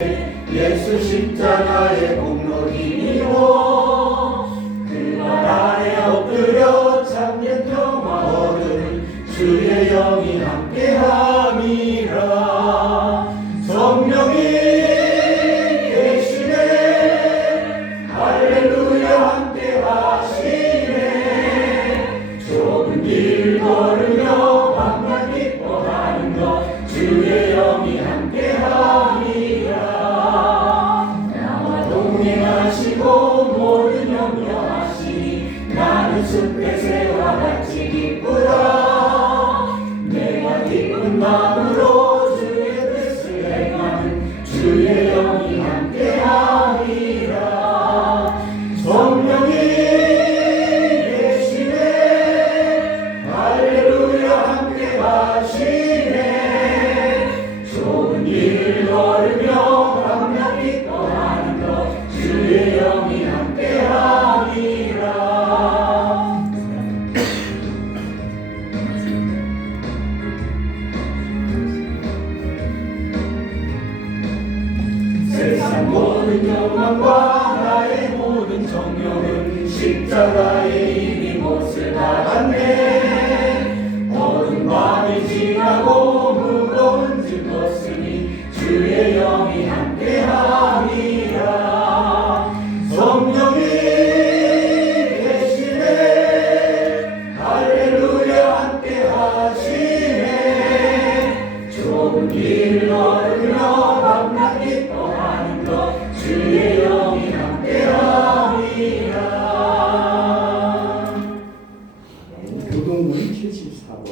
예수 십자가의 공로 힘입어 그 말 아래 엎드려 참된 평화 얻은 주의 영이 함께함이라. 성령이 계시네 할렐루야 함께하시네. 좁은 길 걸으며 밤낮 기뻐하는 것 주의 영이 함께함이라. 동행하시고 모든 염려하시니 나는 숲의 새와 같이 기쁘다. 내가 기쁜 마음으로 주의 뜻을 행하는 주의 영이 함께하리라. 성령이 계시네 할렐루야 함께하시네. 좋은 길 걸으며 밤낮 기뻐하는 것 주의 영이 함께하리라. 세상 모든 영광과 나의 모든 정욕은 십자가의 이미 못을 받았네. 어두운 밤이 지나고 무거운 짐 졌으니 주의 영이 함께하리라. 성령이 계시네 할렐루야 함께하시네. 좁은 길 걸으며 밤낮 기뻐하는 것 주의 영이 함께하리라. 교동문 74번.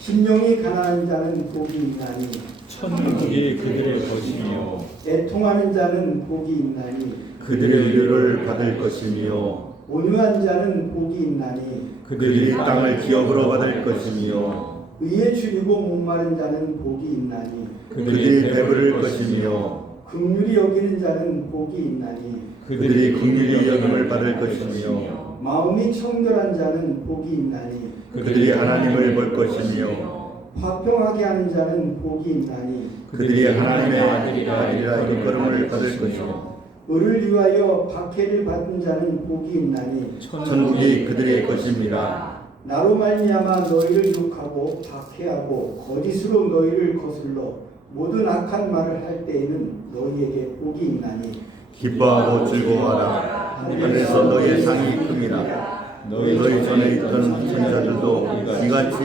심령이 가난한 자는 복이 있나니 천국이 그들의 것이며 애통하는 자는 복이 있나니 그들의 위로를 받을 것이며 온유한 자는 복이 있나니 그들이 땅을 기업으로 받을 것이며 의에 줄이고 목마른 자는 복이 있나니 그들이 배부를 것이며 긍휼히 여기는 자는 복이 있나니 그들이 긍휼히 여김을 받을 것이며 마음이 청결한 자는 복이 있나니 그들이 하나님을 볼 것이며 화평하게 하는 자는 복이 있나니 그들이 하나님의 아들이라 일컬음을 받을 것이며 의를 위하여 박해를 받은 자는 복이 있나니 천국이 그들의 것입니다. 나로 말미암아 너희를 욕하고 박해하고 거짓으로 너희를 거슬러 모든 악한 말을 할 때에는 너희에게 복이 있나니 기뻐하고 즐거워하라. 하늘에서 너희의 상이 큽니다. 너희 전에 있던 선자들도 이같이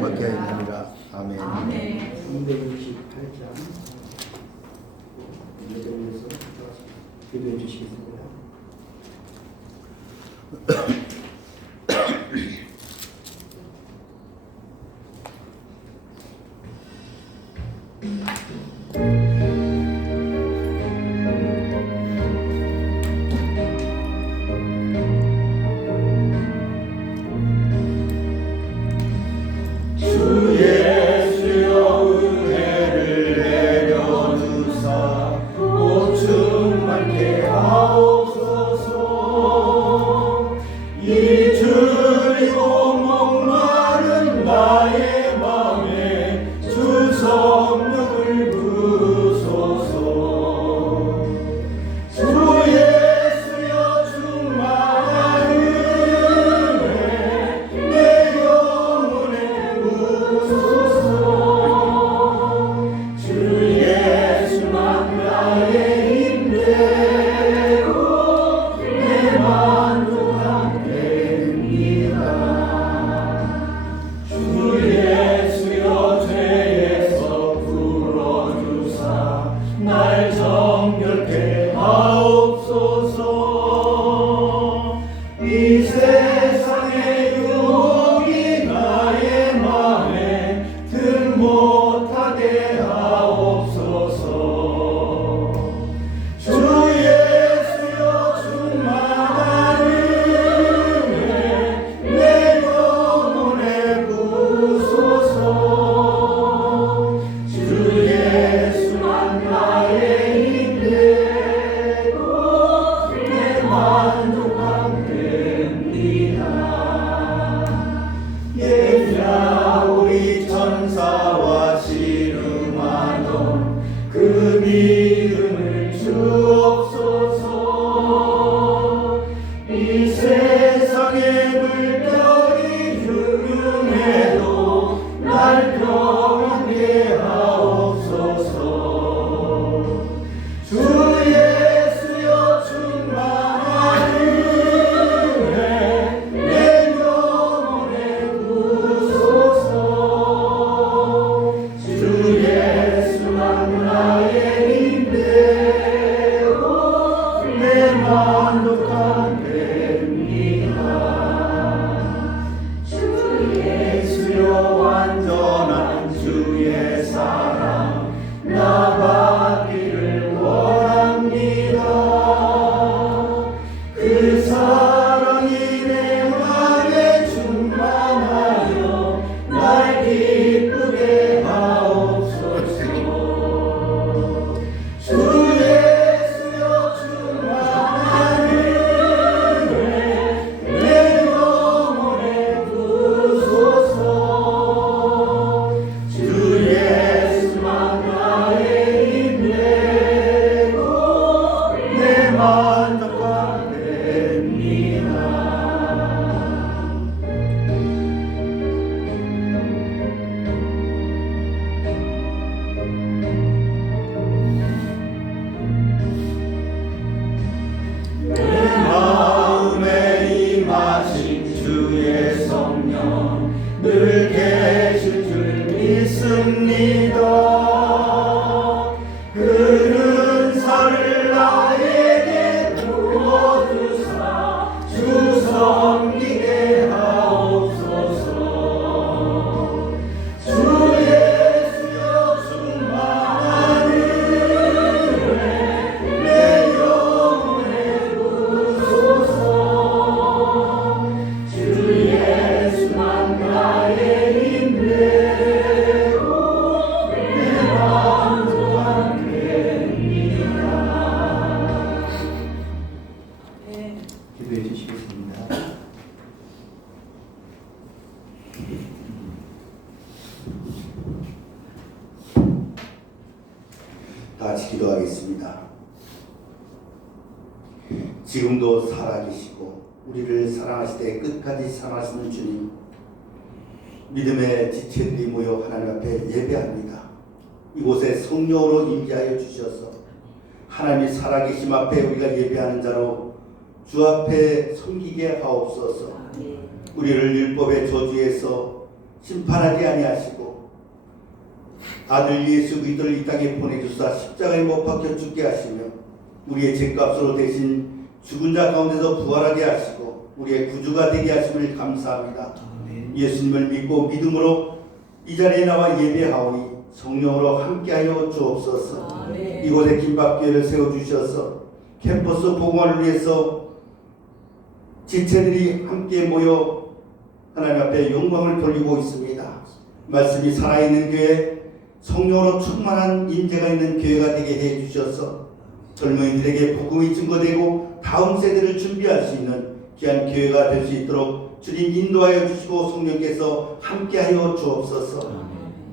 박해하니라. 아멘. 368장 예배에서 기도해 주시겠습니다. 오충 많게 하오 다 같이 기도하겠습니다. 지금도 살아계시고 우리를 사랑하시되 끝까지 사랑하시는 주님, 믿음의 지체들이 모여 하나님 앞에 예배합니다. 이곳에 성령으로 임재하여 주셔서 하나님이 살아계심 앞에 우리가 예배하는 자로 주 앞에 섬기게 하옵소서. 우리를 율법의 저주에서 심판하지 아니하시고 아들 예수 그리스도를 이 땅에 보내주사 십자가에 못 박혀 죽게 하시며 우리의 죄값으로 대신 죽은 자 가운데서 부활하게 하시고 우리의 구주가 되게 하심을 감사합니다. 예수님을 믿고 믿음으로 이 자리에 나와 예배하오니 성령으로 함께하여 주옵소서. 이곳에 김밥교회를 세워주셔서 캠퍼스 복음화를 위해서 지체들이 함께 모여 하나님 앞에 영광을 돌리고 있습니다. 말씀이 살아있는 교회, 성령으로 충만한 임재가 있는 교회가 되게 해주셔서 젊은이들에게 복음이 증거되고 다음 세대를 준비할 수 있는 귀한 교회가 될 수 있도록 주님 인도하여 주시고 성령께서 함께하여 주옵소서.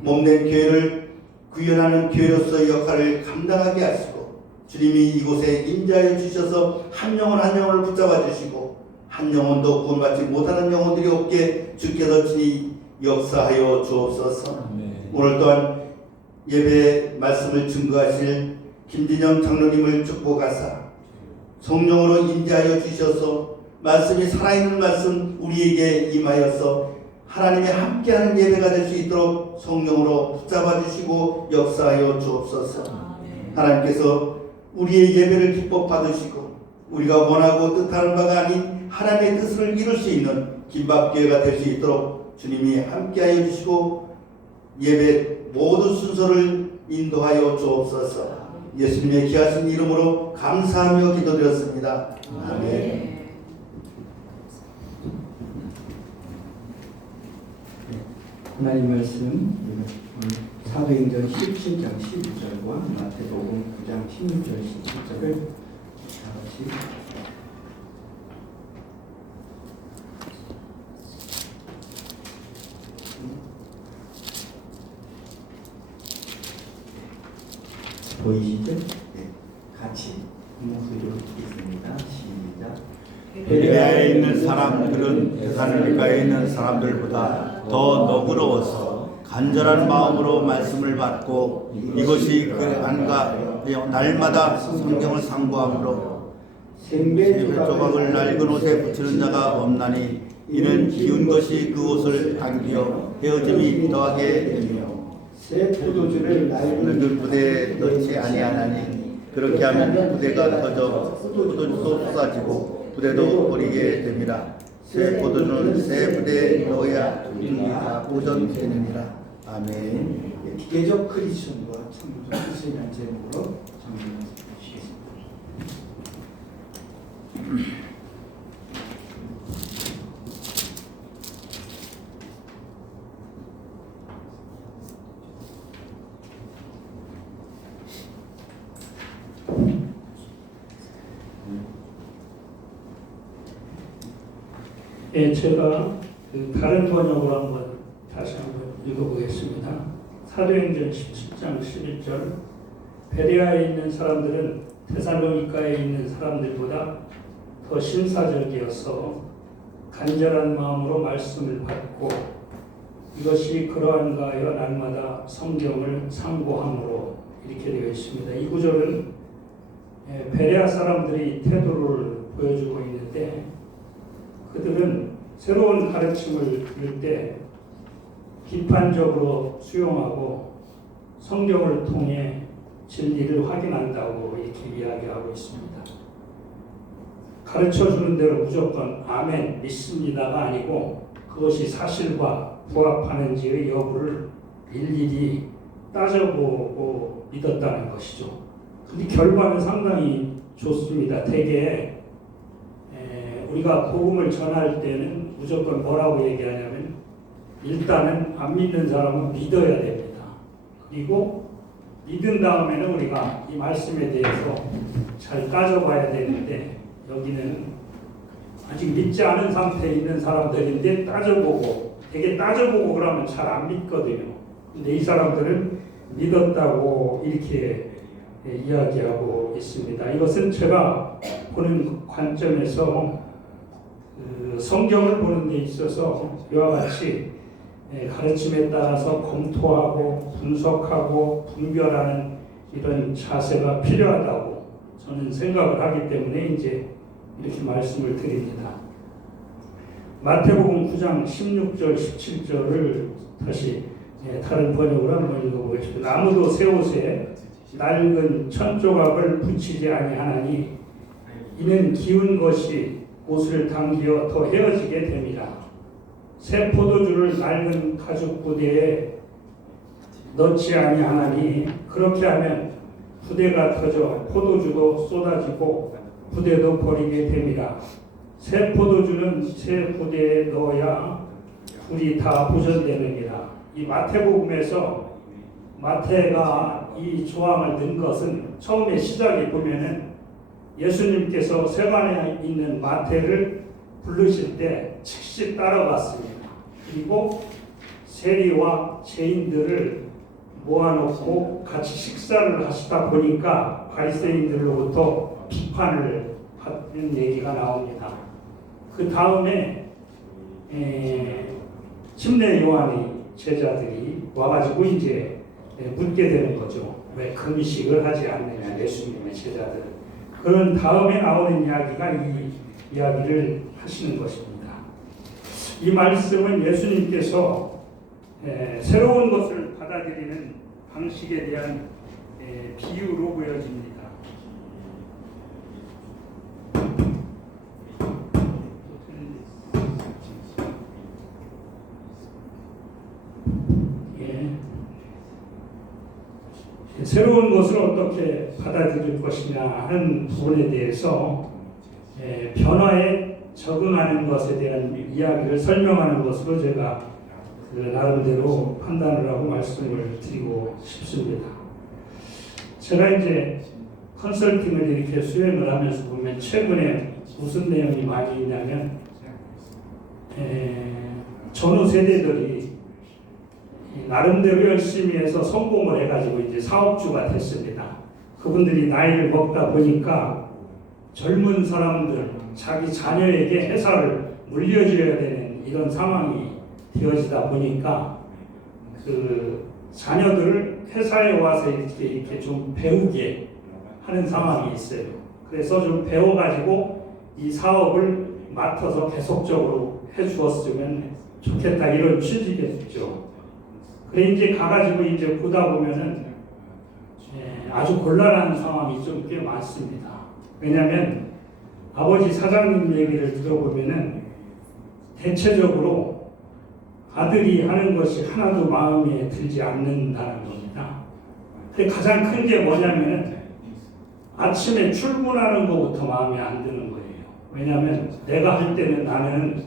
몸된 교회를 구현하는 교회로서의 역할을 감당하게 하시고 주님이 이곳에 임재하여 주셔서 한 영혼 한 영혼을 붙잡아 주시고 한 영혼도 구원받지 못하는 영혼들이 없게 주께서 친히 역사하여 주옵소서. 오늘 또한 예배 말씀을 증거하실 김진영 장로님을 축복하사 성령으로 임재하여 주셔서 말씀이 살아있는 말씀 우리에게 임하여서 하나님이 함께하는 예배가 될 수 있도록 성령으로 붙잡아 주시고 역사하여 주옵소서. 하나님께서 우리의 예배를 기뻐 받으시고 우리가 원하고 뜻하는 바가 아닌 하나님의 뜻을 이룰 수 있는 김밥교회가 될 수 있도록 주님이 함께하여 주시고 예배 모든 순서를 인도하여 주옵소서. 예수님의 귀하신 이름으로 감사하며 기도드렸습니다. 아멘. 하나님 말씀 사도행전 17장 12절과 마태복음 9장 16절 17절을 다 같이 보이시죠? 네, 같이 목소리로 듣겠습니다. 시작. 베레아에 있는 사람들은 데살로니가에 있는 사람들보다 더 너그러워서 간절한 마음으로 말씀을 받고 이것이 그 안과 날마다 성경을 상고함으로 생배 조각을 낡은 옷에 붙이는 자가 없나니 이는 기운 것이 그 옷을 당기어 헤어짐이 더하게 되며 새 포도주를 늙은 부대에 넣지 아니하나니 그렇게 하면 부대가 터져 포도주도 쏟아지고 부대도 버리게 됩니다. 새 포도주는 새 부대에 넣어야 둘이 다 보존되느니라. 아멘. 기계적 크리스천과 천부적 크리스천이라는 제목으로 정리해 주시겠습니다. 예, 제가 다른 번역으로 한번 다시 한번 읽어보겠습니다. 사도행전 17장 11절 베레아에 있는 사람들은 데살로니가에 있는 사람들보다 더 신사적이어서 간절한 마음으로 말씀을 받고 이것이 그러한가 하여 날마다 성경을 상고함으로 이렇게 되어 있습니다. 이 구절은 베레아 사람들이 태도를 보여주고 있는데 그들은 새로운 가르침을 들을 때 비판적으로 수용하고 성경을 통해 진리를 확인한다고 이렇게 이야기하고 있습니다. 가르쳐주는 대로 무조건 아멘 믿습니다가 아니고 그것이 사실과 부합하는지의 여부를 일일이 따져보고 믿었다는 것이죠. 근데 결과는 상당히 좋습니다. 대개 우리가 복음을 전할 때는 무조건 뭐라고 얘기하냐면 일단은 안 믿는 사람은 믿어야 됩니다. 그리고 믿은 다음에는 우리가 이 말씀에 대해서 잘 따져봐야 되는데 여기는 아직 믿지 않은 상태에 있는 사람들인데 따져보고 되게 따져보고 그러면 잘 안 믿거든요. 근데 이 사람들은 믿었다고 이렇게 이야기하고 있습니다. 이것은 제가 보는 관점에서 성경을 보는 데 있어서 이와 같이 가르침에 따라서 검토하고 분석하고 분별하는 이런 자세가 필요하다고 저는 생각을 하기 때문에 이제 이렇게 말씀을 드립니다. 마태복음 9장 16절 17절을 다시 다른 번역으로 한번 읽어보겠습니다. 아무도 새 옷에 낡은 천조각을 붙이지 아니하나니 이는 기운 것이 옷을 당기어 더 헤어지게 됩니다. 새 포도주를 낡은 가죽 부대에 넣지 아니하나니 그렇게 하면 부대가 터져 포도주도 쏟아지고 부대도 버리게 됩니다. 새 포도주는 새 부대에 넣어야 불이 다 보존되느니라. 이 마태복음에서 마태가 이 조항을 넣은 것은 처음에 시작에 보면은 예수님께서 세관에 있는 마태를 부르실 때 즉시 따라갔습니다. 그리고 세리와 죄인들을 모아놓고 같이 식사를 하시다 보니까 바리새인들로부터 비판을 받는 얘기가 나옵니다. 그 다음에 침례 요한의 제자들이 와가지고 이제 묻게 되는 거죠. 왜 금식을 하지 않느냐, 예수님의 제자들. 그런 다음에 나오는 이야기가 이 이야기를 하시는 것입니다. 이 말씀은 예수님께서 새로운 것을 받아들이는 방식에 대한 비유로 보여집니다. 새로운 것을 어떻게 받아들일 것이냐 하는 부분에 대해서 변화에 적응하는 것에 대한 이야기를 설명하는 것으로 제가 나름대로 판단을 하고 말씀을 드리고 싶습니다. 제가 이제 컨설팅을 이렇게 수행을 하면서 보면 최근에 무슨 내용이 많이 있냐면 전후 세대들이 나름대로 열심히 해서 성공을 해가지고 이제 사업주가 됐습니다. 그분들이 나이를 먹다 보니까 젊은 사람들, 자기 자녀에게 회사를 물려줘야 되는 이런 상황이 되어지다 보니까 그 자녀들을 회사에 와서 이렇게 좀 배우게 하는 상황이 있어요. 그래서 좀 배워가지고 이 사업을 맡아서 계속적으로 해주었으면 좋겠다 이런 취지겠죠. 그래 이제 가가지고 이제 보다 보면은 아주 곤란한 상황이 좀 꽤 많습니다. 왜냐하면 아버지 사장님 얘기를 들어보면은 대체적으로 아들이 하는 것이 하나도 마음에 들지 않는다는 겁니다. 근데 가장 큰 게 뭐냐면은 아침에 출근하는 것부터 마음에 안 드는 거예요. 왜냐하면 내가 할 때는 나는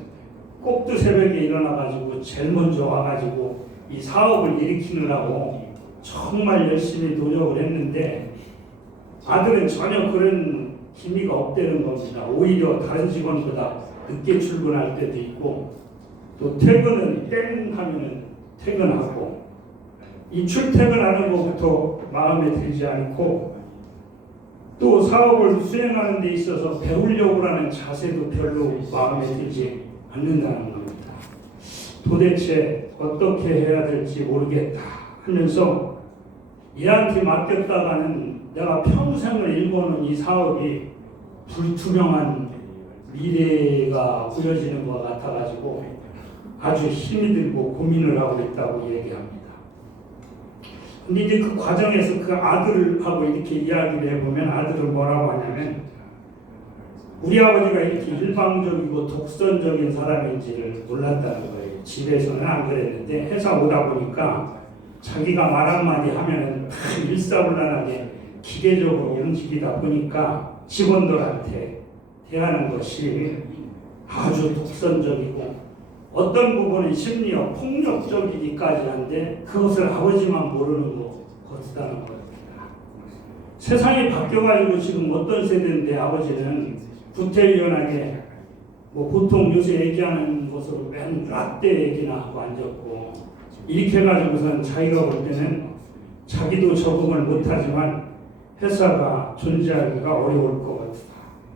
꼭두 새벽에 일어나가지고 제일 먼저 와가지고 이 사업을 일으키느라고 정말 열심히 노력을 했는데 아들은 전혀 그런 기미가 없다는 겁니다. 오히려 다른 직원보다 늦게 출근할 때도 있고 또 퇴근은 땡 하면은 퇴근하고 이 출퇴근하는 것부터 마음에 들지 않고 또 사업을 수행하는 데 있어서 배우려고 하는 자세도 별로 마음에 들지 않는다는 겁니다. 도대체 어떻게 해야 될지 모르겠다 하면서 얘한테 맡겼다가는 내가 평생을 일궈놓은 이 사업이 불투명한 미래가 보여지는 것 같아가지고 아주 힘이 들고 고민을 하고 있다고 얘기합니다. 근데 이제 그 과정에서 그 아들하고 이렇게 이야기를 해보면 아들은 뭐라고 하냐면 우리 아버지가 이렇게 일방적이고 독선적인 사람인지를 몰랐다는 거예요. 집에서는 안 그랬는데 회사 오다 보니까 자기가 말 한마디 하면은 일사불란하게 기계적으로 움직이다 보니까 직원들한테 대하는 것이 아주 독선적이고 어떤 부분은 심리어 폭력적이기까지 한데 그것을 아버지만 모르는 것이라는 겁니다. 세상이 바뀌어가지고 지금 어떤 세대인데 아버지는 구태의연하게 뭐 보통 요새 얘기하는 것으로 맨 라떼 얘기나 하고 앉았고 이렇게 해가지고선 자기가 볼 때는 자기도 적응을 못하지만 회사가 존재하기가 어려울 것 같다.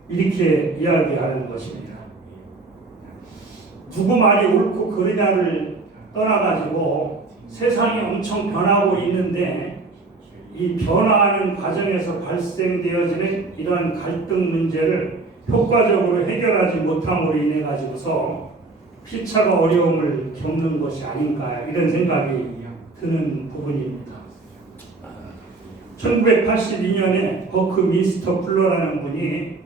이렇게 이야기하는 것입니다. 누구 말이 옳고 그르냐를 떠나가지고 세상이 엄청 변하고 있는데 이 변화하는 과정에서 발생되어지는 이러한 갈등 문제를 효과적으로 해결하지 못함으로 인해 가지고서 피차가 어려움을 겪는 것이 아닌가 이런 생각이 드는 부분입니다. 1982년에 버크민스터 플러라는 분이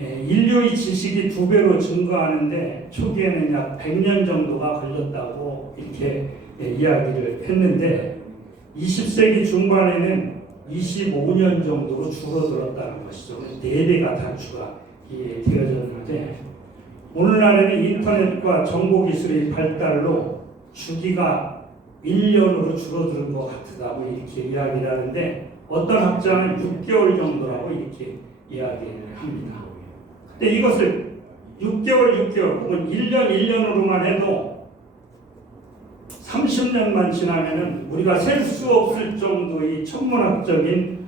인류의 지식이 2배로 증가하는데 초기에는 약 100년 정도가 걸렸다고 이렇게 이야기를 했는데 20세기 중반에는 25년 정도로 줄어들었다는 것이죠. 4배가 단추가 되어졌는데 오늘날에는 인터넷과 정보기술의 발달로 주기가 1년으로 줄어드는 것 같다고 이렇게 이야기를 하는데 어떤 학자는 6개월 정도라고 이렇게 이야기를 합니다. 근데 이것을 6개월 혹은 1년으로만 해도 30년만 지나면은 우리가 셀 수 없을 정도의 천문학적인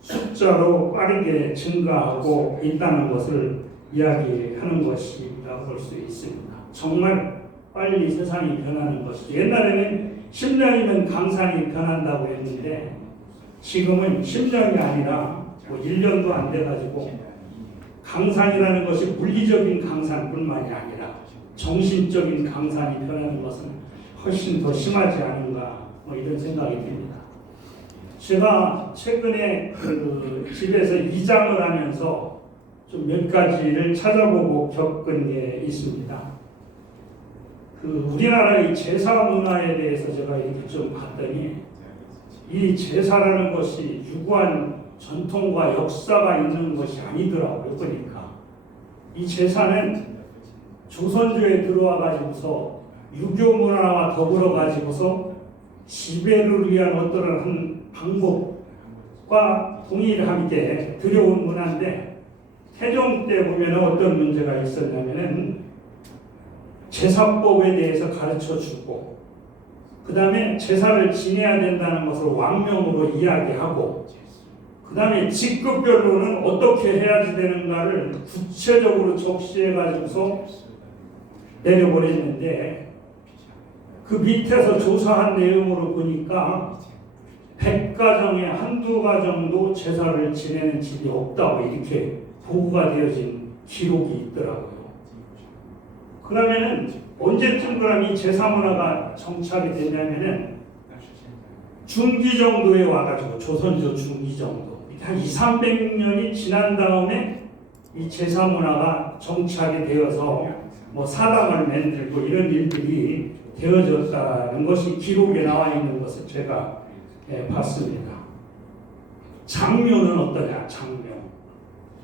숫자로 빠르게 증가하고 있다는 것을 이야기하는 것이라고 볼 수 있습니다. 정말 빨리 세상이 변하는 것이죠. 옛날에는 10년이면 강산이 변한다고 했는데 지금은 10년이 아니라 뭐 1년도 안 돼가지고 강산이라는 것이 물리적인 강산뿐만이 아니라 정신적인 강산이 변하는 것은 훨씬 더 심하지 않은가 이런 생각이 듭니다. 제가 최근에 집에서 이장을 하면서 좀 몇 가지를 찾아보고 겪은 게 있습니다. 우리나라의 제사 문화에 대해서 제가 이렇게 좀 봤더니 이 제사라는 것이 유구한 전통과 역사가 있는 것이 아니더라고요. 그러니까 이 제사는 조선조에 들어와 가지고서 유교 문화와 더불어 가지고서 지배를 위한 어떠한 방법과 동일하게 들여온 문화인데 태종 때 보면 어떤 문제가 있었냐면은 제사법에 대해서 가르쳐주고 그 다음에 제사를 지내야 된다는 것을 왕명으로 이야기하고 그 다음에 직급별로는 어떻게 해야지 되는가를 구체적으로 적시해 가지고서 내려보냈는데 그 밑에서 조사한 내용으로 보니까 100가정에 한두 가정도 제사를 지내는 집이 없다고 이렇게 보고가 되어진 기록이 있더라고요. 그러면은 언제쯤 그럼 이 제사 문화가 정착이 되냐면은 중기 정도에 와가지고 조선조 중기 정도 한 200~300년이 지난 다음에 이 제사 문화가 정착이 되어서 뭐 사당을 만들고 이런 일들이 되어졌다는 것이 기록에 나와 있는 것을 제가 봤습니다. 장묘는 어떠냐? 장묘.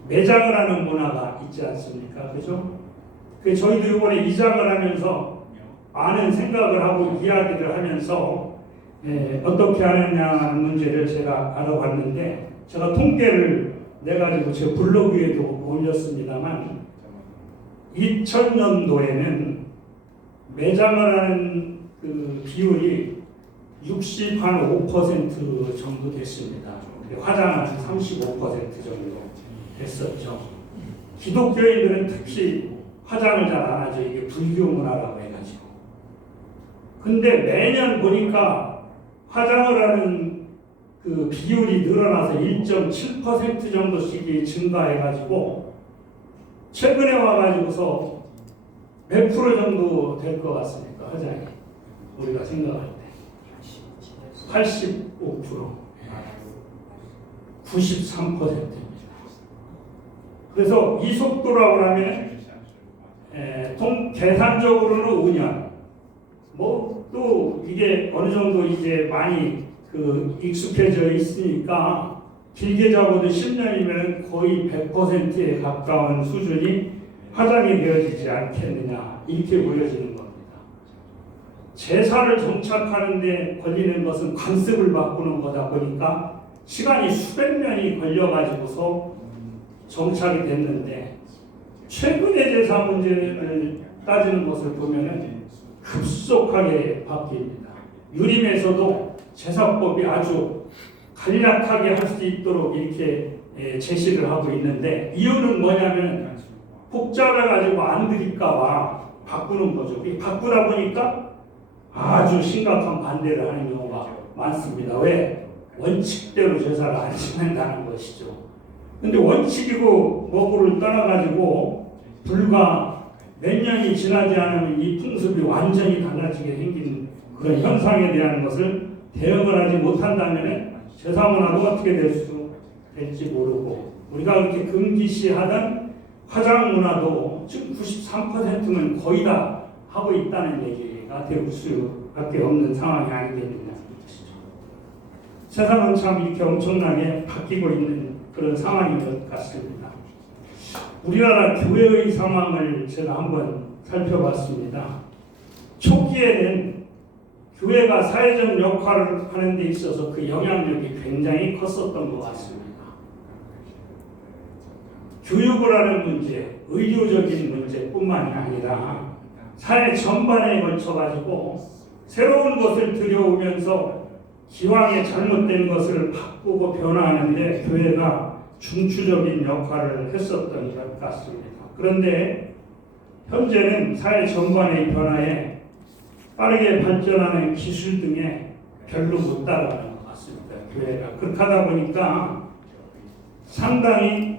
매장을 하는 문화가 있지 않습니까? 그죠? 저희도 이번에 이장을 하면서 많은 생각을 하고 이야기를 하면서 어떻게 하느냐는 문제를 제가 알아봤는데 제가 통계를 내가지고 제 블로그에도 올렸습니다만 2000년도에는 매장을 하는 그 비율이 65% 정도 됐습니다. 화장은 35% 정도 됐었죠. 기독교인들은 특히 화장을 잘 안 하죠. 이게 불교 문화라고 해가지고. 근데 매년 보니까 화장을 하는 그 비율이 늘어나서 1.7% 정도씩이 증가해가지고 최근에 와가지고서 몇 프로 정도 될 것 같습니까? 화장이 우리가 생각할 때 85%, 93%입니다. 그래서 이 속도라고 하면 계산적으로는 5년, 뭐 또 이게 어느 정도 이제 많이 익숙해져 있으니까 길게 잡아도 10년이면 거의 100%에 가까운 수준이 화장이 되어지지 않겠느냐 이렇게 보여지는 겁니다. 제사를 정착하는 데 걸리는 것은 관습을 바꾸는 거다 보니까 시간이 수백 년이 걸려가지고서 정착이 됐는데 최근의 제사 문제를 따지는 것을 보면은 급속하게 바뀝니다. 유림에서도 제사법이 아주 간략하게 할 수 있도록 이렇게 제시를 하고 있는데, 이유는 뭐냐면 복잡해가지고 안 들일까봐 바꾸는 거죠. 바꾸다 보니까 아주 심각한 반대를 하는 경우가 많습니다. 왜? 원칙대로 제사를 안 지낸다는 것이죠. 근데 원칙이고 뭐고를 떠나가지고 불과 몇 년이 지나지 않으면 이 풍습이 완전히 달라지게 생긴 그런 현상에 대한 것을 대응을 하지 못한다면 제사 문화도 어떻게 될지 모르고, 우리가 그렇게 금기시하던 화장 문화도 지금 93%는 거의 다 하고 있다는 얘기가 될 수밖에 없는 상황이 아니겠느냐. 세상은 참 이렇게 엄청나게 바뀌고 있는 그런 상황인 것 같습니다. 우리나라 교회의 상황을 제가 한번 살펴봤습니다. 초기에는 교회가 사회적 역할을 하는 데 있어서 그 영향력이 굉장히 컸었던 것 같습니다. 교육을 하는 문제, 의료적인 문제뿐만이 아니라 사회 전반에 걸쳐가지고 새로운 것을 들여오면서 기왕에 잘못된 것을 바꾸고 변화하는데 교회가 중추적인 역할을 했었던 것 같습니다. 그런데 현재는 사회 전반의 변화에 빠르게 발전하는 기술 등에 별로 못 따라가는 것 같습니다. 교회가. 그렇게 하다 보니까 상당히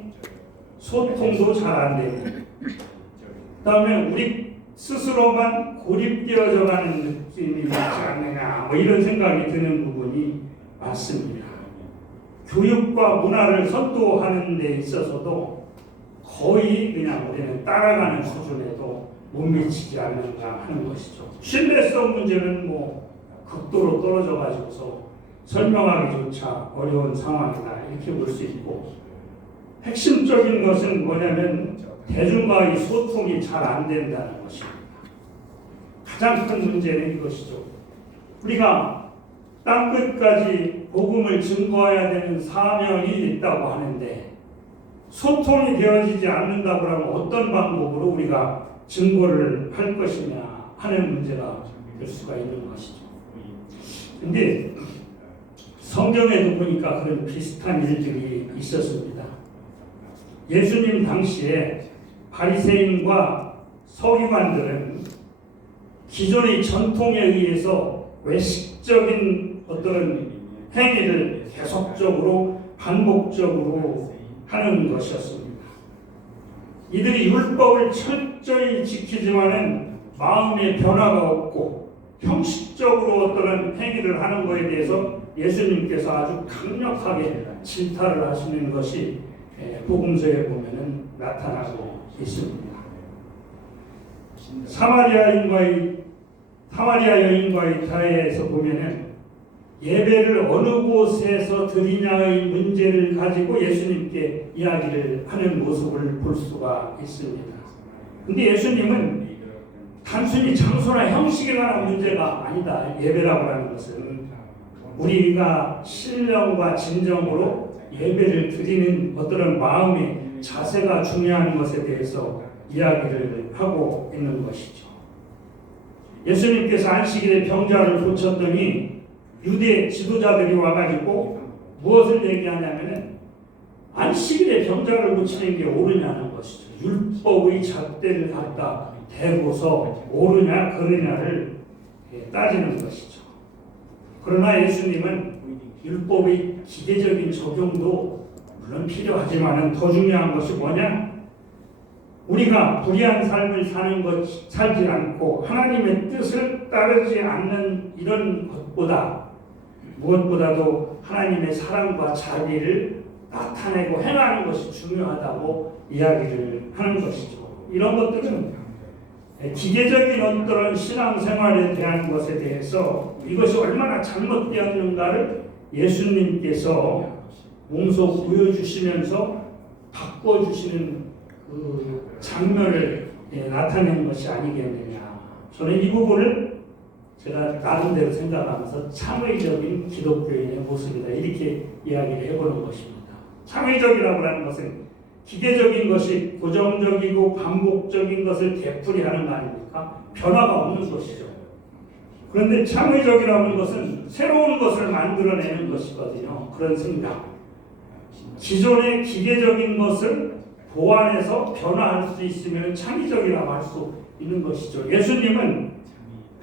소통도 잘 안 되고, 그 다음에 우리 스스로만 고립되어져 가는 느낌이 있지 않느냐, 뭐 이런 생각이 드는 부분이 많습니다. 교육과 문화를 선도하는 데 있어서도 거의 그냥 우리는 따라가는 수준에도 못 미치지 않는가 하는 것이죠. 신뢰성 문제는 뭐 극도로 떨어져 가지고서 설명하기조차 어려운 상황이다, 이렇게 볼 수 있고, 핵심적인 것은 뭐냐면 대중과의 소통이 잘 안 된다는 것입니다. 가장 큰 문제는 이것이죠. 우리가 땅끝까지 복음을 증거해야 되는 사명이 있다고 하는데 소통이 되어지지 않는다고 하면 어떤 방법으로 우리가 증거를 할 것이냐 하는 문제가 될 수가 있는 것이죠. 근데 성경에도 보니까 그런 비슷한 일들이 있었습니다. 예수님 당시에 바리새인과 서기관들은 기존의 전통에 의해서 외식적인 어떤 행위를 계속적으로 반복적으로 하는 것이었습니다. 이들이 율법을 철저히 지키지만은 마음의 변화가 없고 형식적으로 어떤 행위를 하는 것에 대해서 예수님께서 아주 강력하게 질타를 하시는 것이 복음서에 보면은 나타나고 있습니다. 사마리아 여인과의 대화에서 보면은 예배를 어느 곳에서 드리냐의 문제를 가지고 예수님께 이야기를 하는 모습을 볼 수가 있습니다. 근데 예수님은 단순히 장소나 형식에 관한 문제가 아니다. 예배라고 하는 것은 우리가 신령과 진정으로 예배를 드리는 어떤 마음의 자세가 중요한 것에 대해서 이야기를 하고 있는 것이죠. 예수님께서 안식일에 병자를 고쳤더니 유대 지도자들이 와가지고 무엇을 얘기하냐면은 안식일에 병자를 고치는 게 옳으냐는 것이죠. 율법의 잣대를 갖다 대고서 옳으냐 그르냐를 따지는 것이죠. 그러나 예수님은 율법의 기계적인 적용도 물론 필요하지만 더 중요한 것이 뭐냐? 우리가 불의한 삶을 살지 않고 하나님의 뜻을 따르지 않는 이런 것보다 무엇보다도 하나님의 사랑과 자비를 나타내고 행하는 것이 중요하다고 이야기를 하는 것이죠. 이런 것들은 기계적인 어떤 신앙생활에 대한 것에 대해서 이것이 얼마나 잘못되었는가를 예수님께서 몸소 보여주시면서 바꿔주시는 그 장면을 나타내는 것이 아니겠느냐. 저는 이 부분을 제가 나름대로 생각하면서 창의적인 기독교인의 모습이다, 이렇게 이야기를 해보는 것입니다. 창의적이라고 하는 것은 기계적인 것이 고정적이고 반복적인 것을 되풀이하는 거 아닙니까? 변화가 없는 것이죠. 그런데 창의적이라는 것은 새로운 것을 만들어내는 것이거든요. 그런 생각. 기존의 기계적인 것을 보완해서 변화할 수 있으면 창의적이라고 할 수 있는 것이죠. 예수님은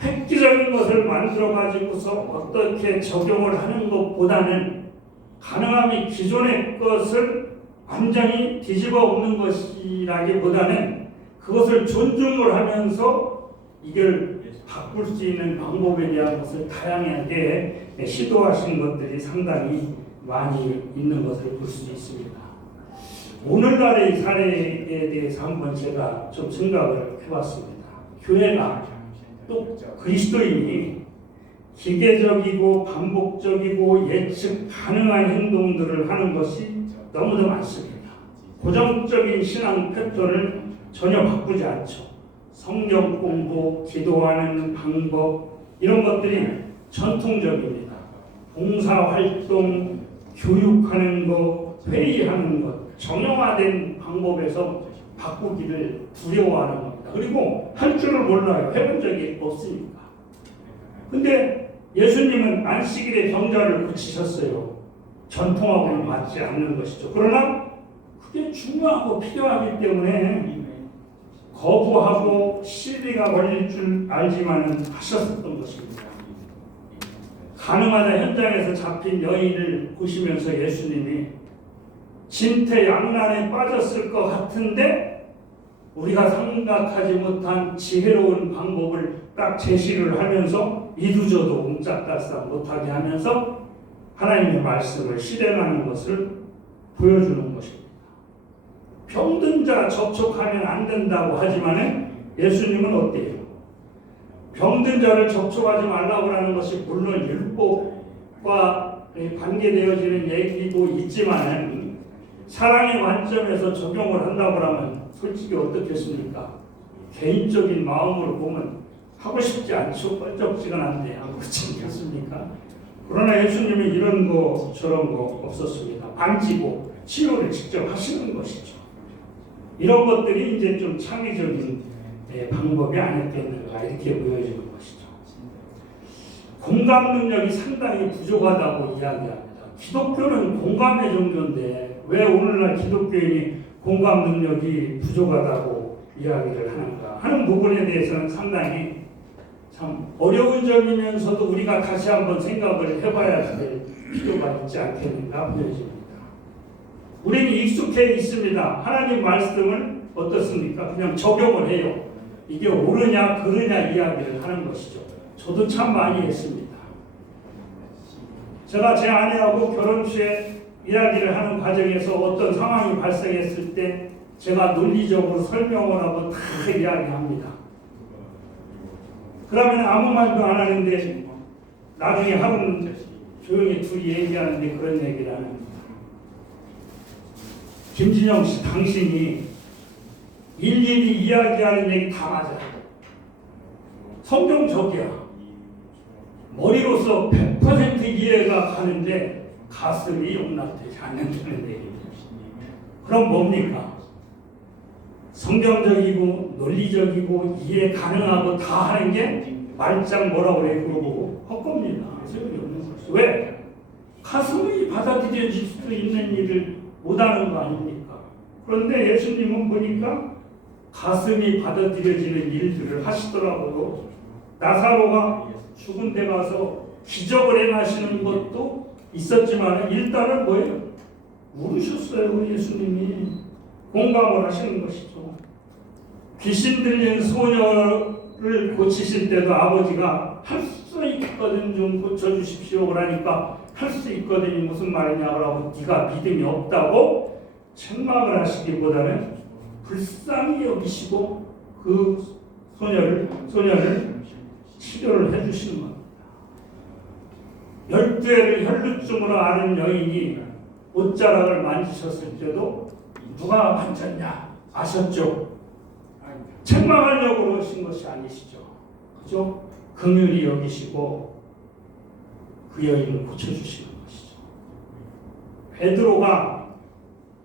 획기적인 것을 만들어 가지고서 어떻게 적용을 하는 것보다는 가능하면 기존의 것을 완전히 뒤집어 엎는 것이라기보다는 그것을 존중을 하면서 이걸 바꿀 수 있는 방법에 대한 것을 다양하게 시도하신 것들이 상당히 많이 있는 것을 볼 수 있습니다. 오늘날의 사례에 대해서 한번 제가 좀 생각을 해봤습니다. 교회가 또 그리스도인이 기계적이고 반복적이고 예측 가능한 행동들을 하는 것이 너무도 많습니다. 고정적인 신앙 패턴을 전혀 바꾸지 않죠. 성경 공부, 기도하는 방법 이런 것들이 전통적입니다. 봉사활동, 교육하는 것, 회의하는 것, 정형화된 방법에서 바꾸기를 두려워하는 겁니다. 그리고 할 줄을 몰라요. 해본 적이 없으니까. 근데 예수님은 안식일에 병자를 고치셨어요. 전통하고는 맞지 않는 것이죠. 그러나 그게 중요하고 필요하기 때문에 거부하고 시비가 걸릴 줄 알지만은 하셨었던 것입니다. 가늠하다 현장에서 잡힌 여인을 보시면서 예수님이 진퇴양난에 빠졌을 것 같은데 우리가 생각하지 못한 지혜로운 방법을 딱 제시를 하면서 이두저도 옴짝달싹 못하게 하면서 하나님의 말씀을 실행하는 것을 보여주는 것입니다. 병든 자 접촉하면 안 된다고 하지만은 예수님은 어때요? 병든 자를 접촉하지 말라고 하는 것이 물론 율법과 관계되어지는 얘기도 있지만은 사랑의 관점에서 적용을 한다고 하면 솔직히 어떻겠습니까? 개인적인 마음으로 보면 하고 싶지 않죠. 껄쩍지근한데 하고 그렇지 않습니까? 그러나 예수님은 이런 거 저런 거 없었습니다. 만지고 치료를 직접 하시는 것이죠. 이런 것들이 이제 좀 창의적인 방법이 아니었겠는가 이렇게 보여지는 것이죠. 공감 능력이 상당히 부족하다고 이야기합니다. 기독교는 공감의 종교인데 왜 오늘날 기독교인이 공감 능력이 부족하다고 이야기를 하는가 하는 부분에 대해서는 상당히 참 어려운 점이면서도 우리가 다시 한번 생각을 해봐야 될 필요가 있지 않겠는가 보여집니다. 우리는 익숙해 있습니다. 하나님 말씀을 어떻습니까? 그냥 적용을 해요. 이게 옳으냐 그르냐 이야기를 하는 것이죠. 저도 참 많이 했습니다. 제가 제 아내하고 결혼 후에 이야기를 하는 과정에서 어떤 상황이 발생했을 때 제가 논리적으로 설명을 하고 다 이야기합니다. 그러면 아무 말도 안 하는데 나중에 하루는 조용히 둘이 얘기하는데 그런 얘기를 하는 겁니다. 김진영 씨, 당신이 일일이 이야기하는 얘기 다 맞아. 성경적이야. 머리로서 100% 이해가 가는데 가슴이 용납되지 않는다는 얘기입니다. 그럼 뭡니까? 성경적이고 논리적이고 이해 가능하고 다 하는 게 말짱 뭐라고 그래 그거 보고 헛겁니다. 소용이 없는 거죠. 왜? 가슴이 받아들여질 수 있는 일을 못하는 거 아닙니까? 그런데 예수님은 보니까 가슴이 받아들여지는 일들을 하시더라고요. 나사로가 죽은 데 가서 기적을 행하시는 것도 있었지만 일단은 뭐예요? 울으셨어요. 예수님이 공감을 하시는 것이죠. 귀신 들린 소녀를 고치실 때도 아버지가 할 수 있거든 좀 고쳐주십시오 그러니까 할 수 있거든이 무슨 말이냐고 네가 믿음이 없다고 책망을 하시기보다는 불쌍히 여기시고 그 소녀를 치료를 해주시는 겁니다. 12해를 혈루증으로 앓은 여인이 옷자락을 만지셨을 때도 누가 만졌냐 아셨죠? 책망하려고 그러신 것이 아니시죠. 그죠? 긍휼히 여기시고 그 여인을 고쳐주시는 것이죠. 베드로가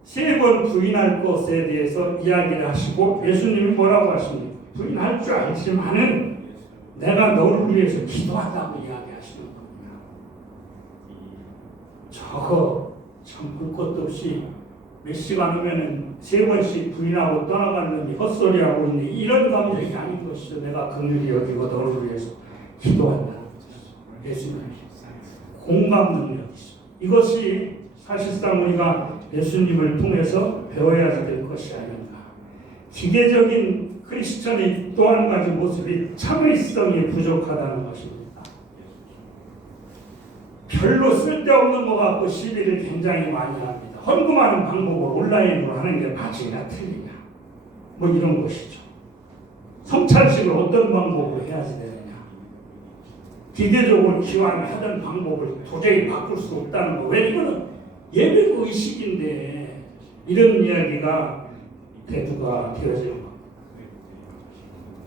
3번 부인할 것에 대해서 이야기를 하시고 예수님이 뭐라고 하십니까? 부인할 줄 알지만은 내가 너를 위해서 기도한다고 이야기하시는 겁니다. 저거 참 볼 것도 없이 몇 시간 후면은 3번씩 부인하고 떠나가는 놈이 헛소리하고 있는 이런 감정이 아닌 것이죠. 내가 긍휼히 여기고 너를 위해서 기도한다는 것이죠. 예수님 공감 능력이죠. 이것이 사실상 우리가 예수님을 통해서 배워야 될 것이 아닌가. 기계적인 크리스천의 또 한 가지 모습이 참을성이 부족하다는 것입니다. 별로 쓸데없는 것 같고 시비를 굉장히 많이 합니다. 헌금하는 방법을 온라인으로 하는 게 맞으냐 틀리냐 뭐 이런 것이죠. 성찬식을 어떤 방법으로 해야지 되느냐. 기계적으로 기왕 하던 방법을 도저히 바꿀 수 없다는 거. 왜 이거는 예배 의식인데 이런 이야기가 대두가 되어지는 겁니다.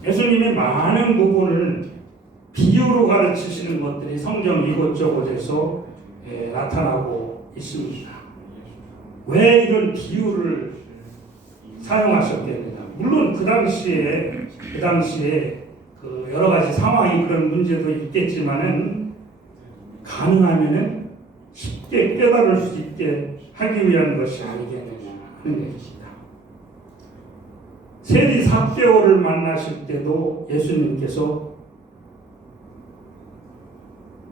예수님의 많은 부분을 비유로 가르치시는 것들이 성경 이곳저곳에서 나타나고 있습니다. 왜 이런 비유를 사용하셨겠느냐. 물론 그 당시에 그 여러 가지 상황이 그런 문제도 있겠지만은 가능하면은 쉽게 깨달을 수 있게 하기 위한 것이 아니겠느냐 하는 것입니다. 세리 삭개오를 만나실 때도 예수님께서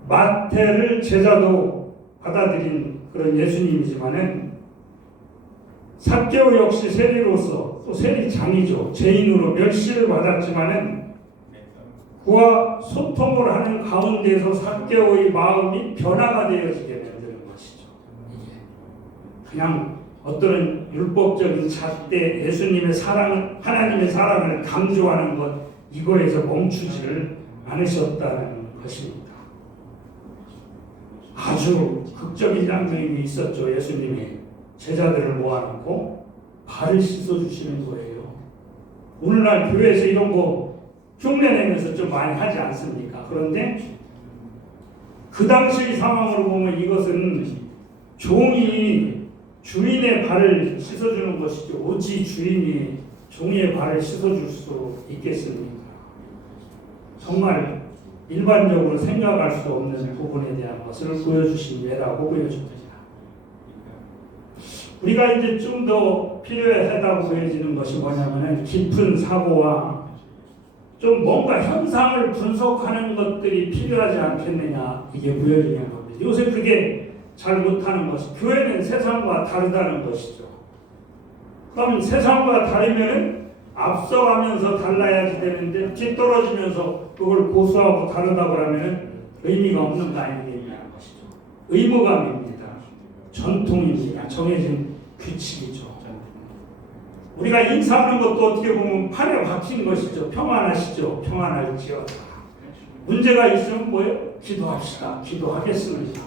마태를 제자도 받아들인 그런 예수님이지만은 삭개오 역시 세리로서 또 세리장이죠. 죄인으로 멸시를 받았지만은 그와 소통을 하는 가운데서 삭개오의 마음이 변화가 되어지게 만드는 것이죠. 이게 그냥 어떤 율법적인 잣대 예수님의 사랑, 하나님의 사랑을 강조하는 것 이거에서 멈추지를 않으셨다는 것입니다. 아주 극적인 장면이 있었죠. 예수님이 제자들을 모아놓고 발을 씻어주시는 거예요. 오늘날 교회에서 이런 거 흉내내면서 좀 많이 하지 않습니까? 그런데 그 당시 상황으로 보면 이것은 종이 주인의 발을 씻어주는 것이죠. 어찌 주인이 종의 발을 씻어줄 수 있겠습니까? 정말 일반적으로 생각할 수 없는 부분에 대한 것을 보여주신 예라고 보여집니다. 우리가 이제 좀 더 필요하다고 보여지는 것이 뭐냐면 깊은 사고와 좀 뭔가 현상을 분석하는 것들이 필요하지 않겠느냐 이게 보여지는 겁니다. 요새 그게 잘 못하는 것이 교회는 세상과 다르다는 것이죠. 그럼 세상과 다르면은 앞서가면서 달라야지 되는데 뒤떨어지면서 그걸 고수하고 다르다고 하면은 의미가 없는 거 아니겠냐는 것이죠. 의무감입니다. 전통입니다. 정해진 규칙이죠. 우리가 인사하는 것도 어떻게 보면 판에 박힌 것이죠. 평안하시죠. 평안할지어다. 문제가 있으면 뭐예요? 기도합시다. 기도하겠습니다.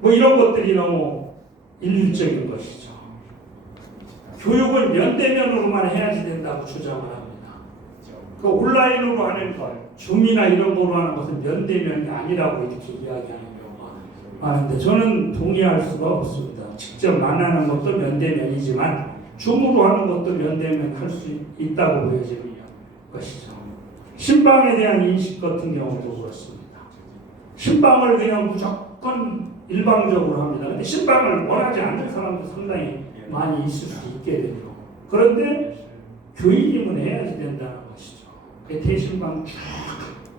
뭐 이런 것들이 너무 일률적인 것이죠. 교육을 면대면으로만 해야지 된다고 주장을 합니다. 그 온라인으로 하는 것, 줌이나 이런 거로 하는 것은 면대면이 아니라고 이렇게 이야기하는 경우가 많은데 저는 동의할 수가 없습니다. 직접 만나는 것도 면대면이지만 줌으로 하는 것도 면대면 할 수 있다고 보여지는 것이죠. 신방에 대한 인식 같은 경우도 그렇습니다. 신방을 그냥 무조건 일방적으로 합니다. 근데 신방을 원하지 않는 사람도 상당히 많이 있을 수 있게 되죠. 그런데 교인임은 해야지 된다는 것이죠. 대신방 쭉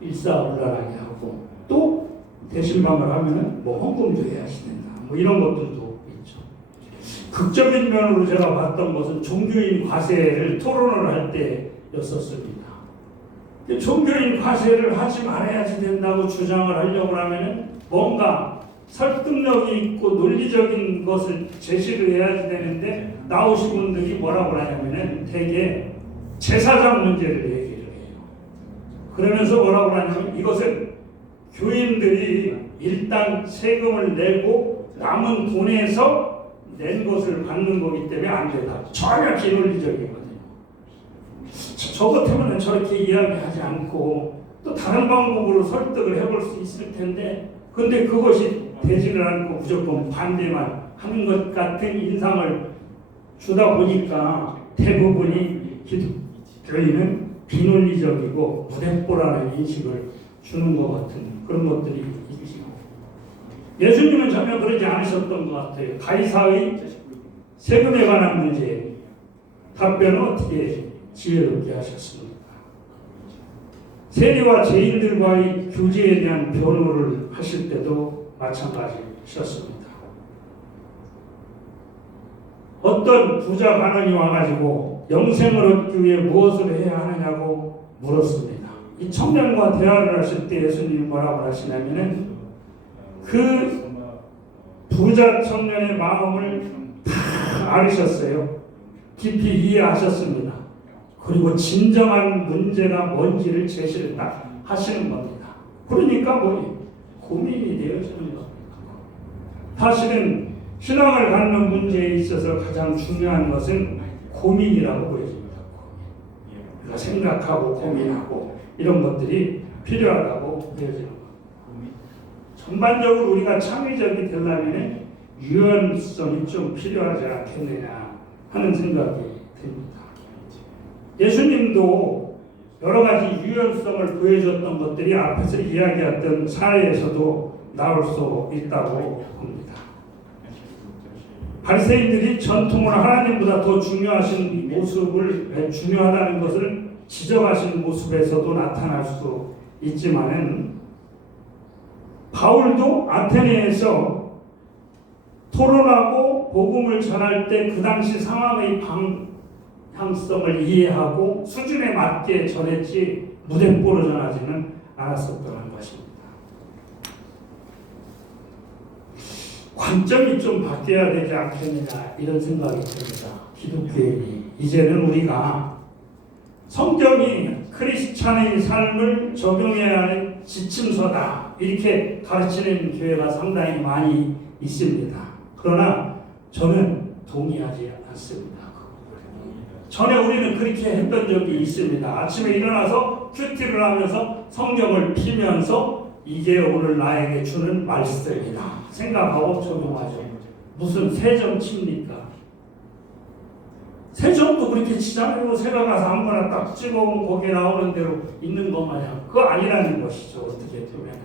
일사불란하게 하고 또 대신방을 하면은 뭐 헌금도 해야지 된다. 뭐 이런 것들도 있죠. 극적인 면으로 제가 봤던 것은 종교인 과세를 토론을 할 때였었습니다. 종교인 과세를 하지 말아야지 된다고 주장을 하려고 하면은 뭔가 설득력이 있고 논리적인 것을 제시를 해야지 되는데 나오신 분들이 뭐라고 하냐면은 대개 제사장 문제를 얘기를 해요. 그러면서 뭐라고 하냐면 이것은 교인들이 일단 세금을 내고 남은 돈에서 낸 것을 받는 거기 때문에 안 된다. 전혀 비논리적이거든요. 저 같으면 저렇게 이야기하지 않고 또 다른 방법으로 설득을 해볼 수 있을 텐데 근데 그것이 되지를 않고 무조건 반대만 하는 것 같은 인상을 주다 보니까 대부분이 기독교인은 비논리적이고 무대뽀라는 인식을 주는 것 같은 그런 것들이 있죠. 예수님은 전혀 그러지 않으셨던 것 같아요. 가이사의 세금에 관한 문제 답변은 어떻게 지혜롭게 하셨습니까? 세리와 죄인들과의 교제에 대한 변호를 하실 때도 마찬가지셨습니다. 어떤 부자 간원이 와가지고 영생을 얻기 위해 무엇을 해야 하느냐고 물었습니다. 이 청년과 대화를 하실 때 예수님이 뭐라고 하시냐면은 그 부자 청년의 마음을 다 알으셨어요. 깊이 이해하셨습니다. 그리고 진정한 문제가 뭔지를 제시를 딱 하시는 겁니다. 그러니까 고민이 되어지는 겁니다. 사실은 신앙을 갖는 문제에 있어서 가장 중요한 것은 고민이라고 보여집니다. 우리가 생각하고 고민하고 이런 것들이 필요하다고 보여지는 겁니다. 전반적으로 우리가 창의적이 되려면 유연성이 좀 필요하지 않겠느냐 하는 생각이 듭니다. 예수님도 여러 가지 유연성을 보여줬던 것들이 앞에서 이야기했던 사회에서도 나올 수 있다고 봅니다. 바리새인들이 전통으로 하나님보다 더 중요하신 모습을 중요하다는 것을 지적하신 모습에서도 나타날 수 있지만은 바울도 아테네에서 토론하고 복음을 전할 때 그 당시 상황의 방향성을 이해하고 수준에 맞게 전했지 무대뽀로 전하지는 않았었던 것입니다. 관점이 좀 바뀌어야 되지 않겠느냐 이런 생각이 듭니다. 기독교인이 이제는 우리가 성경이 크리스찬의 삶을 적용해야 하는 지침서다 이렇게 가르치는 교회가 상당히 많이 있습니다. 그러나 저는 동의하지 않습니다. 전에 우리는 그렇게 했던 적이 있습니다. 아침에 일어나서 큐티를 하면서 성경을 피면서 이게 오늘 나에게 주는 말씀이다 생각하고 적용하죠. 무슨 세점 칩니까? 세점도 그렇게 치잖아요. 새가 가서 아무거나 딱 찍어오면 거기에 나오는 대로 있는 것 마냥. 그거 아니라는 것이죠. 어떻게 보면.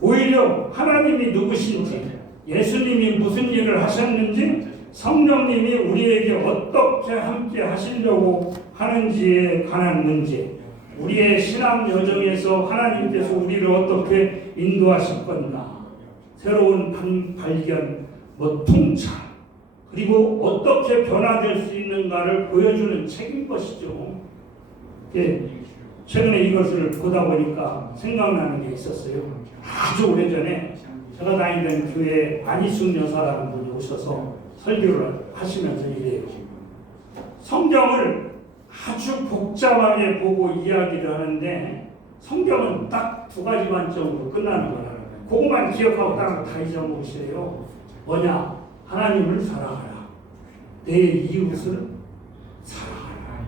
오히려 하나님이 누구신지, 예수님이 무슨 일을 하셨는지, 성령님이 우리에게 어떻게 함께 하시려고 하는지에 관한 문제, 우리의 신앙 여정에서 하나님께서 우리를 어떻게 인도하실 건가, 새로운 발견, 통찰, 그리고 어떻게 변화될 수 있는가를 보여주는 책인 것이죠. 예, 최근에 이것을 보다 보니까 생각나는 게 있었어요. 아주 오래전에 제가 다니던 교회에 안희숙 여사라는 분이 오셔서 설교를 하시면서 이래요. 성경을 아주 복잡하게 보고 이야기를 하는데 성경은 딱 두 가지 관점으로 끝나는 거라는 거예요. 그것만 기억하고 다 잊어먹으시래요. 뭐냐? 하나님을 사랑하라. 내 이웃을 사랑하라.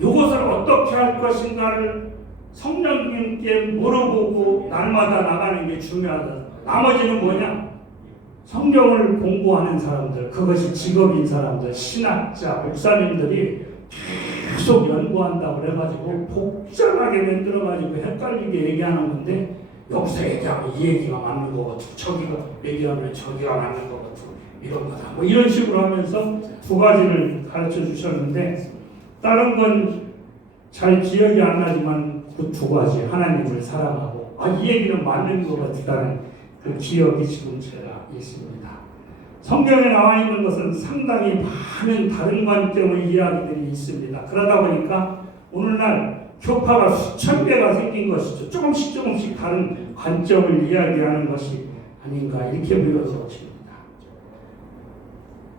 이것을 어떻게 할 것인가를 성령님께 물어보고 날마다 나가는 게 중요하다. 나머지는 뭐냐? 성경을 공부하는 사람들, 그것이 직업인 사람들, 신학자, 목사님들이 계속 연구한다고 그래가지고 복잡하게 만들어가지고 헷갈리게 얘기하는 건데 여기서 얘기하면 이 얘기가 맞는 거 같고 저기가 얘기하면 저기가 맞는 거 같고 이런 거다. 뭐 이런 식으로 하면서 두 가지를 가르쳐 주셨는데 다른 건 잘 기억이 안 나지만 그 두 가지 하나님을 사랑하고 이 얘기는 맞는 것 같다는 그 기억이 지금 제가 있습니다. 성경에 나와 있는 것은 상당히 많은 다른 관점의 이야기들이 있습니다. 그러다 보니까 오늘날 교파가 수천 개가 생긴 것이죠. 조금씩 다른 관점을 이야기하는 것이 아닌가 이렇게 보여집니다.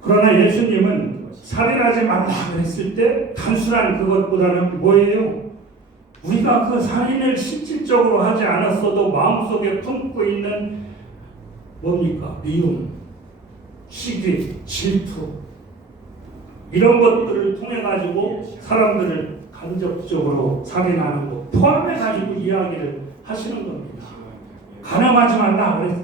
그러나 예수님은 살인하지 말라 했을 때 단순한 그것보다는 뭐예요? 우리가 그 살인을 실질적으로 하지 않았어도 마음속에 품고 있는 뭡니까? 미움, 시기, 질투 이런 것들을 통해 가지고 사람들을 간접적으로 살인하는 것 포함해 가지고 이야기를 하시는 겁니다. 간음하지 말라 그래서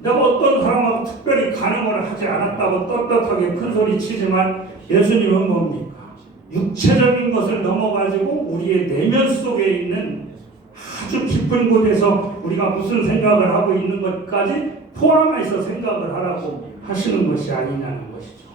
내가 어떤 사람하고 특별히 간음을 하지 않았다고 떳떳하게 큰 소리 치지만 예수님은 뭡니까? 육체적인 것을 넘어가지고 우리의 내면 속에 있는 아주 깊은 곳에서 우리가 무슨 생각을 하고 있는 것까지 포함해서 생각을 하라고 하시는 것이 아니냐는 것이죠.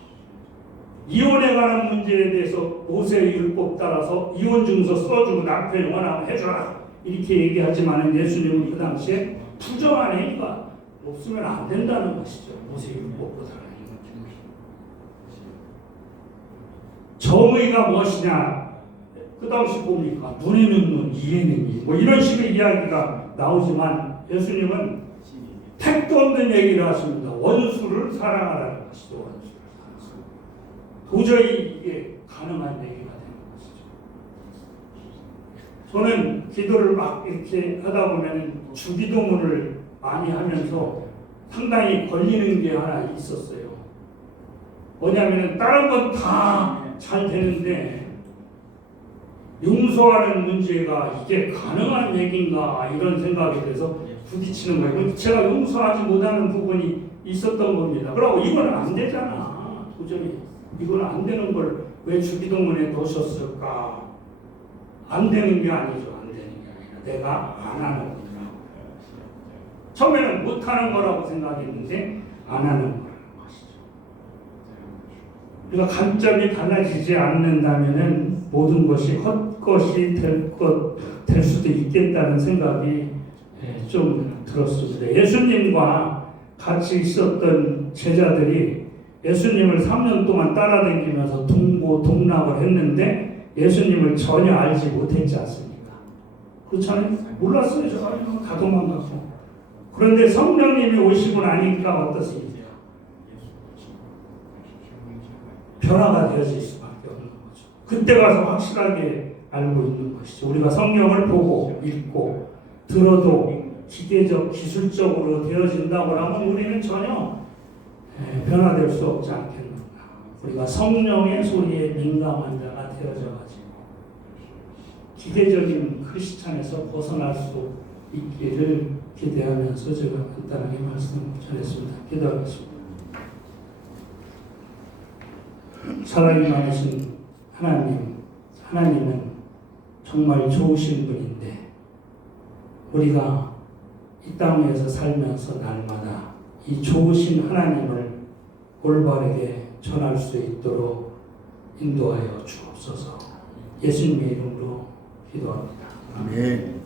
이혼에 관한 문제에 대해서 모세의 율법 따라서 이혼 증서 써주고 남편이 원하면 해줘라 이렇게 얘기하지만 예수님은 그 당시에 부정한 행위가 없으면 안 된다는 것이죠. 모세의 율법보다는. 정의가 무엇이냐? 그 당시 뭡니까? 눈에는 눈, 이에는 이. 뭐 이런 식의 이야기가 나오지만 예수님은 택도 없는 얘기를 하십니다. 원수를 사랑하라는 것이죠. 원수를 사랑하라. 도저히 이게 가능한 얘기가 되는 것이죠. 저는 기도를 막 이렇게 하다 보면 주기도문을 많이 하면서 상당히 걸리는 게 하나 있었어요. 뭐냐면 다른 건 다 잘 되는데 용서하는 문제가 이게 가능한 얘기인가 이런 생각에 대해서 부딪히는 거예요. 제가 용서하지 못하는 부분이 있었던 겁니다. 그러고 이거는 안 되잖아. 도저히 이건 안 되는 걸 왜 주기도문에 넣으셨을까? 안 되는 게 아니죠. 안 되는 게 아니라 내가 안 하는 거라고. 처음에는 못 하는 거라고 생각했는데 안 하는 거라는 것이죠. 그러니까 관점이 달라지지 않는다면은 모든 것이 헛것이 될 수도 있겠다는 생각이 좀 들었습니다. 예수님과 같이 있었던 제자들이 예수님을 3년 동안 따라다니면서 동고동락을 했는데 예수님을 전혀 알지 못했지 않습니까? 그렇잖아요? 몰랐어요. 다 도망가고. 그런데 성령님이 오시고 나니까 어떻습니까? 변화가 되어질 수밖에 없는 거죠. 그때 가서 확실하게 알고 있는 것이죠. 우리가 성경을 보고 읽고 들어도 기계적, 기술적으로 되어진다고 하면 우리는 전혀 변화될 수 없지 않겠는가. 우리가 성령의 소리에 민감한 자가 되어져가지고 기계적인 크리스찬에서 벗어날 수 있기를 기대하면서 제가 간단하게 말씀 전했습니다. 기도하겠습니다. 사랑이 많으신 하나님은 정말 좋으신 분인데 우리가 이 땅에서 살면서 날마다 이 좋으신 하나님을 올바르게 전할 수 있도록 인도하여 주옵소서. 예수님의 이름으로 기도합니다. 아멘.